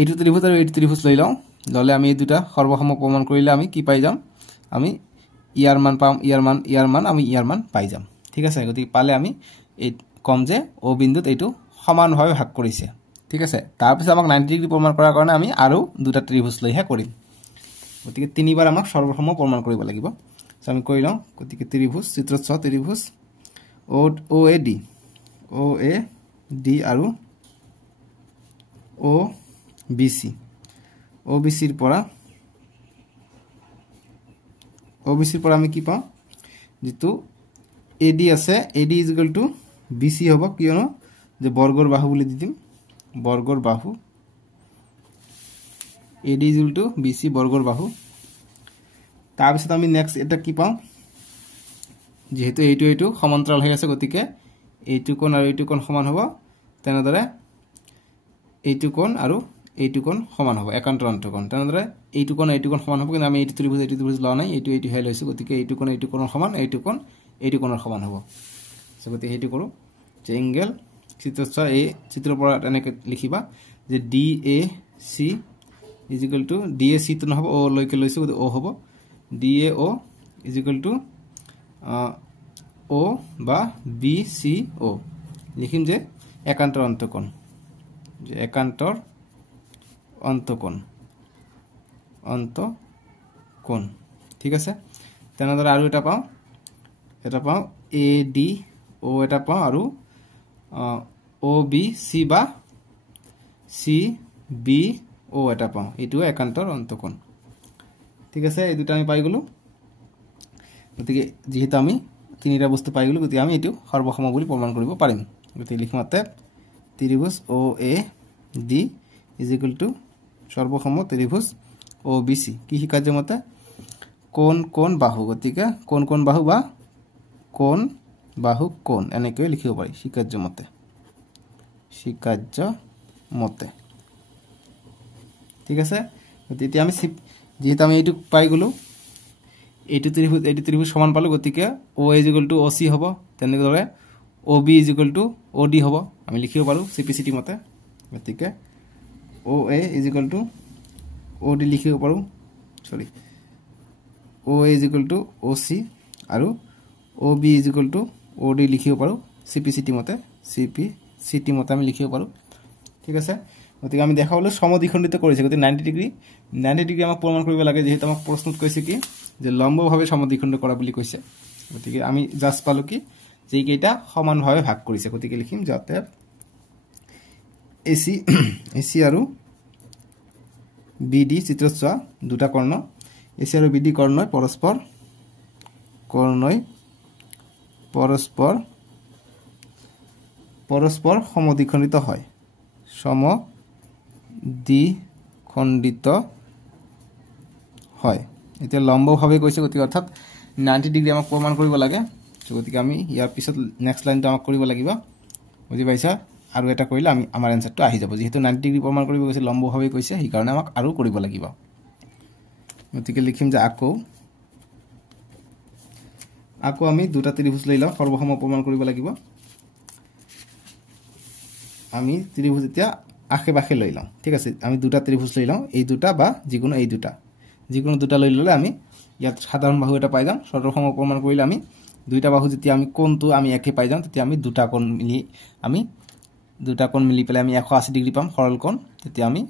এইটো ত্ৰিভুজ আৰু এইটো ত্ৰিভুজ লৈ লওঁ ললে আমি এই দুটা সৰ্বসম প্ৰমাণ কৰিলে আমি কি পাই যাম আমি ইয়াৰ মান আমি ইয়াৰ মান পাই যাম ঠিক আছে গতিকে পালে আমি এই কম যে ও বিন্দুত এইটো সমানভাৱে ভাগ কৰিছে ঠিক আছে তাৰ পিছত আমাক 90 ডিগ্ৰী প্ৰমাণ কৰাৰ কাৰণে আমি আৰু দুটা ত্ৰিভুজ লৈহে কৰিম গতিকে তিনিবাৰ আমাক সৰ্বসম প্ৰমাণ কৰিব লাগিব সো আমি কৰি লওঁ গতিকে ত্ৰিভুজ চিত্ৰত চাও ত্ৰিভুজ OAD আৰু OBC ৰ পৰা আমি কি পাম যেটো AD আছে AD BC হ'ব কিয়নো যে বৰ্গৰ বাহু বুলি দি দিম বৰ্গৰ বাহু AD BC বৰ্গৰ বাহু তাৰ পিছত আমি নেক্সট এটা কি পাম যেহেতু এইটো সমান্তৰাল হৈ আছে গতিকে এইটো কোণ আৰু এইটো কোণ সমান হ'ব তেনেদৰে এইটো কোণ আৰু এইটো কোণ সমান হ'ব একান্তৰ অন্তঃকোণ তেনেদৰে এইটো কোণ সমান হ'ব কিন্তু আমি এইটো ত্ৰিভুজ লোৱা নাই এইটো হে লৈছো গতিকে এইটো কোণৰ সমান এইটো কোণৰ সমান হ'ব সো গতিকে হেতু কৰো যে এংগেল চিত্ৰত এই চিত্ৰৰ পৰা এনেকৈ লিখিবা যে DAC DAC তো নহব O লৈকে লৈছো গতিকে O হ'ব DAO O বা BCO লিখিম যে একান্তৰ অন্তঃকোণ ঠিক আছে তেনেদৰে আৰু এটা পাওঁ ADO এটা পাওঁ আৰু OBC বা CBO এটা পাওঁ এটো একান্তৰ অন্তঃকোণ ঠিক আছে এই দুটা আমি পাই গলো গতিকে যেহেতু আমি তিনিটা বস্তু পাই গলো গতিকে আমি এটো সৰ্বসম বুলি প্ৰমাণ কৰিব পাৰিম গতিকে লিখমতে ত্ৰিভুজ OAD সৰ্বসম ত্ৰিভুজ OBC কি শিকাৰ্য মতে কোন বাহু গতিকে কোন বাহু বা কোন বাহু কোন এনেকৈ লিখিব পাৰি শিকাৰ্য মতে ঠিক আছে গতিকে আমি যেহেতু আমি এইটো পাই গলো এইটো ত্ৰিভুজ সমান পালো গতিকে OA OC হ'ব তেনেদৰে OB OD হ'ব আমি লিখিব পাৰো CPCT মতে গতিকে OA OD লিখিব পাৰো OA OC আৰু OB OD লিখিব পাৰো CPCT মতে আমি লিখিব পাৰো ঠিক আছে গতিকে আমি দেখাবলৈ সমদ্বিখণ্ডিত কৰিছে গতিকে 90 ডিগ্ৰী আমাক প্ৰমাণ কৰিব লাগে যেহেতু আমাক প্ৰশ্নত কৈছে কি যে লম্বভাৱে সমদ্বিখণ্ড কৰা বুলি কৈছে গতিকে আমি জাস্ট পালো কি যে এইটা সমানভাৱে ভাগ কৰিছে গতিকে লিখিম যাতে AC আৰু BD চিত্ৰত চোৱা দুটা কৰ্ণ AC আৰু BD কৰ্ণই পৰস্পৰ সমদ্বিখণ্ডিত হয় এতিয়া লম্বভাৱে কৈছে গতিকে অৰ্থাৎ 90 ডিগ্ৰী আমাক প্ৰমাণ কৰিব লাগে গতিকে আমি ইয়াৰ পিছত নেক্সট লাইনটো আমাক কৰিব লাগিব বুজি পাইছা আৰু এটা কৰিলে আমি আমাৰ আনসাৰটো আহি যাব যেহেতু 90 ডিগ্ৰী প্ৰমাণ কৰিব কৈছে লম্বভাৱে কৈছে এই কাৰণে আমাক আৰু কৰিব লাগিব গতিকে লিখিম যে আকৌ আমি দুটা ত্ৰিভুজ লৈ লওঁ সৰ্বসম প্ৰমাণ কৰিব লাগিব আমি ত্ৰিভুজ এতিয়া আশে-পাশে লৈ লওঁ ঠিক আছে আমি দুটা ত্ৰিভুজ লৈ লওঁ এই দুটা বা যিকোনো এই দুটা লৈ ললে আমি ইয়াত সাধাৰণ বাহু এটা পাই যাম সৰ্বসম প্ৰমাণ কৰিলে আমি দুইটা বাহু যেতিয়া আমি কোণটো আমি একে পাই যাম তেতিয়া আমি দুটা কোণ মিলি পেলাই আমি 180 ডিগ্ৰী পাম সৰল কোণ তেতিয়া আমি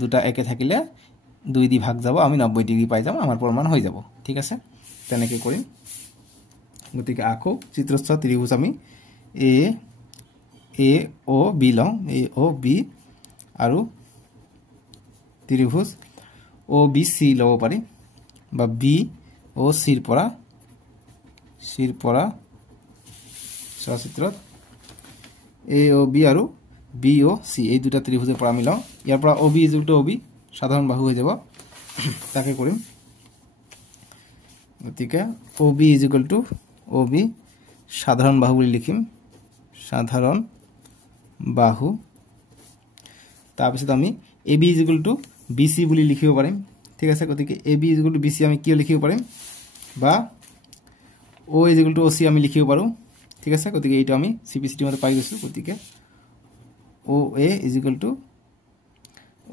দুটা একে থাকিলে 2 দি ভাগ যাব আমি 90 ডিগ্ৰী পাই যাম আমাৰ প্ৰমাণ হৈ যাব ঠিক আছে তেনেকৈ কৰিম গতিকে আকৌ চিত্ৰস্থ ত্ৰিভুজ আমি AOB লওঁ AOB আৰু ত্ৰিভুজ OBC লব পাৰি বা BOC ৰ পৰা চিত্ৰত AOB আৰু BOC এই দুটা ত্ৰিভুজৰ পৰা আমি লওঁ ইয়াৰ পৰা OB OB সাধাৰণ বাহু হৈ যাব তাকে কৰিম গতিকে OB OB সাধাৰণ বাহু বুলি লিখিম সাধাৰণ বাহু তাৰ পিছত আমি AB BC বুলি লিখিব পাৰিম ঠিক আছে গতিকে AB BC আমি কি লিখিব পাৰিম বা O OC আমি লিখিব পাৰো ঠিক আছে গতিকে এইটো আমি CPCT মতে পাই গৈছো গতিকে OA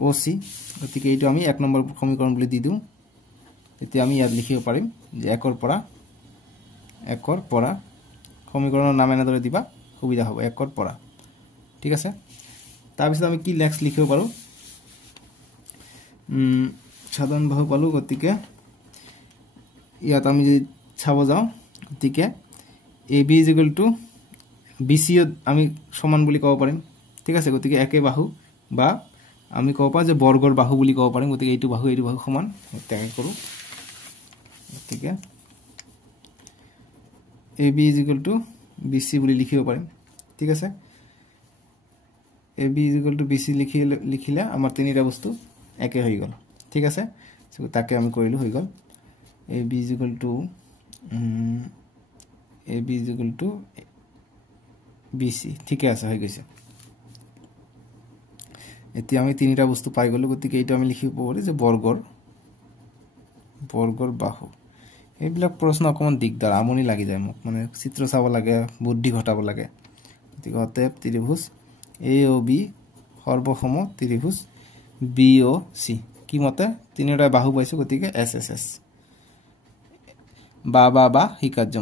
OC গতিকে এইটো আমি 1 নম্বৰ সমীকৰণ বুলি দি দিও তেতিয়া আমি ইয়াত লিখিব পাৰিম যে একৰ পৰা সমীকৰণৰ নাম এনেদৰে দিবা সুবিধা হ'ব একৰ পৰা ঠিক আছে তাৰপিছত আমি কি নেক্সট লিখিব পাৰো সাধাৰণ বাহু পালো গতিকে ইয়াত আমি যদি চাব যাও গতিকে AB BC আমি সমান বুলি ক'ব পাৰিম ঠিক আছে গতিকে একে বাহু বা আমি ক'ব পাৰো যে বৰ্গৰ বাহু বুলি ক'ব পাৰিম গতিকে এইটো বাহু সমান তেনে কৰো গতিকে AB BC বুলি লিখিব পাৰিম ঠিক আছে AB BC লিখিলে আমাৰ তিনিটা বস্তু একে হৈ গল ঠিক আছে সো তাকে আমি কৰিলো হৈ গল AB BC ঠিক আছে হৈ গৈছে এতিয়া আমি তিনিটা বস্তু পাই গলো গতিকে এইটো আমি লিখিব পাৰো যে বৰ্গৰ বাহু এইবিলাক প্ৰশ্ন অকমান দিগদাৰ আমনি লাগি যায় মোক মানে চিত্ৰ চাব লাগে বুদ্ধি ঘটাব লাগে গতিকে অতএব ত্ৰিভুজ AOB সৰ্বসম ত্ৰিভুজ BOC কি মতে তিনিটা বাহু পাইছো গতিকে SSS বা হিকাৰ্য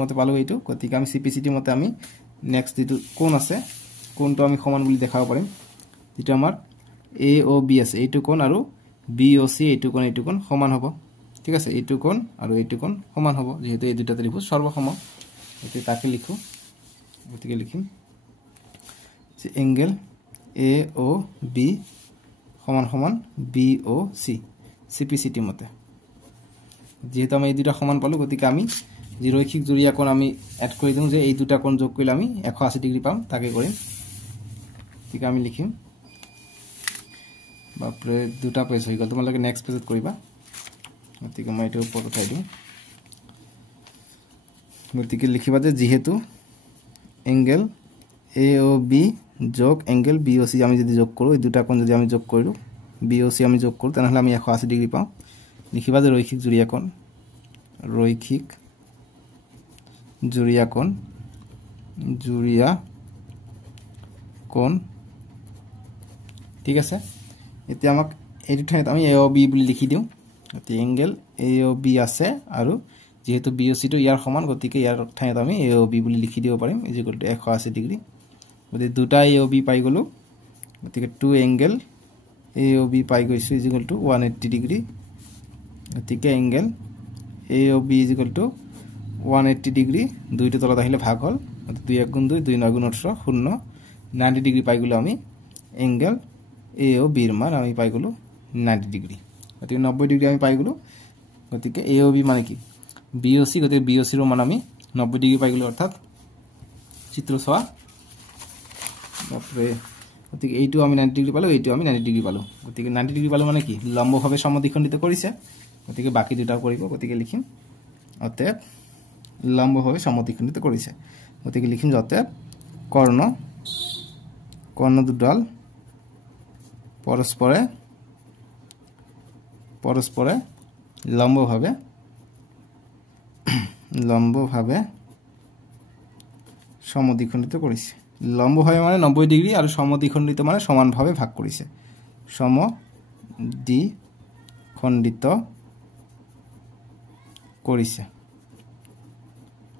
মতে পালো এইটো গতিকে আমি CPCT মতে আমি নেক্সট যেটো কোণ আছে কোণটো আমি সমান বুলি দেখাব পাৰিম যেটো আমাৰ AOB আছে এইটো কোণ আৰু BOC এইটো কোণ সমান হ'ব ঠিক আছে এইটো কোণ আৰু এইটো কোণ সমান হ'ব যেহেতু এই দুটা ত্ৰিভুজ সৰ্বসম এতে তাকে লিখো গতিকে লিখিম যে এংগেল AOB সমান BOC CPCT মতে যেহেতু আমি এই দুটা সমান পালো গতিকে আমি যে রৈখিক জুৰিয়া কোণ আমি এড কৰি দিম যে এই দুটা কোণ যোগ কৰিলে আমি 180 ডিগ্ৰী পাম তাকে কৰিম ঠিক আমি লিখিম বাপৰে দুটা পেজ হৈ গল তোমালোকে নেক্সট পেজত কৰিবা গতিকে মই এইটো ওপৰত উঠাই দিম গতিকে লিখিবা যে যেহেতু এংগেল AOB যোগ এংগেল BOC আমি যদি যোগ কৰো এই দুটা কোণ যদি আমি যোগ কৰিলো BOC আমি যোগ কৰো তেনেহলে আমি 180 ডিগ্ৰী পাম লিখিবা যে ৰৈখিক জুৰিয়া কোণ ঠিক আছে এতিয়া আমাক এইটো ঠাইত আমি AOB বুলি লিখি দিও গতি এংগেল AOB আছে আৰু যেহেতু BOC টো ইয়াৰ সমান গতিকে ইয়াৰ ঠাইত আমি AOB বুলি লিখি দিব পাৰিম ইকুৱেল টু 180 ডিগ্ৰী গতি দুটা AOB পাই গলো গতিকে টু এংগেল AOB পাই গৈছো ইকুৱেল টু 180 ডিগ্ৰী গতিকে angle AOB equal to 180 degree দুইটো তলত আহিলে ভাগ হল 2 1 গুণ 2 2 9 গুণ 18 0 90 ডিগ্ৰী পাই গলো আমি এংগেল AOB এৰ মান আমি পাই গলো 90 ডিগ্ৰী গতিকে 90 ডিগ্ৰী আমি পাই গলো গতিকে AOB মানে কি BOC গতিকে BOC ৰ মান আমি 90 ডিগ্ৰী পাই গলো অৰ্থাৎ চিত্ৰ চোৱা বাপৰে গতিকে এইটো আমি 90 ডিগ্ৰী পালো এইটো আমি 90 ডিগ্ৰী পালো গতিকে 90 ডিগ্ৰী পালো মানে কি লম্বভাৱে সমদ্বিখণ্ডিত কৰিছে গতিকে বাকি দুটা কৰিব গতিকে লিখিম অতএব লম্বভাৱে সমদ্বিখণ্ডিত কৰিছে গতিকে লিখিম অতএব কৰ্ণ দুডাল পৰস্পৰে লম্বভাৱে সমদ্বিখণ্ডিত কৰিছে লম্বভাৱে মানে 90 ডিগ্ৰী আৰু সমদ্বিখণ্ডিত মানে সমানভাৱে ভাগ কৰিছে সমদ্বিখণ্ডিত কৰিছে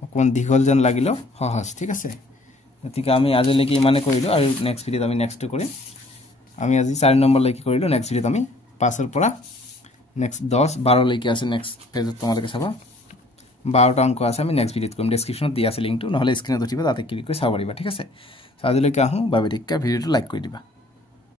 অকন দীঘল যেন লাগিলো সহজ ঠিক আছে গতিকে আমি আজিলৈকে ইমানে কৰিলো আৰু নেক্সট ভিডিওত আমি নেক্সট কৰিম আমি আজি 4 নম্বৰ লৈকে কৰিলো নেক্সট ভিডিওত আমি 5 ৰ পৰা নেক্সট 10 12 লৈকে আছে নেক্সট পেজত তোমালোকে চাবা 12টা অংক আছে আমি নেক্সট ভিডিওত কৰিম ডেসক্ৰিপচনত দিয়া আছে লিংকটো নহলে স্ক্ৰিনত উঠিবা তাতে ক্লিক কৰি চাব পাৰিবা ঠিক আছে আজিলৈকে আহো বাবে ভিডিওটো লাইক কৰি দিবা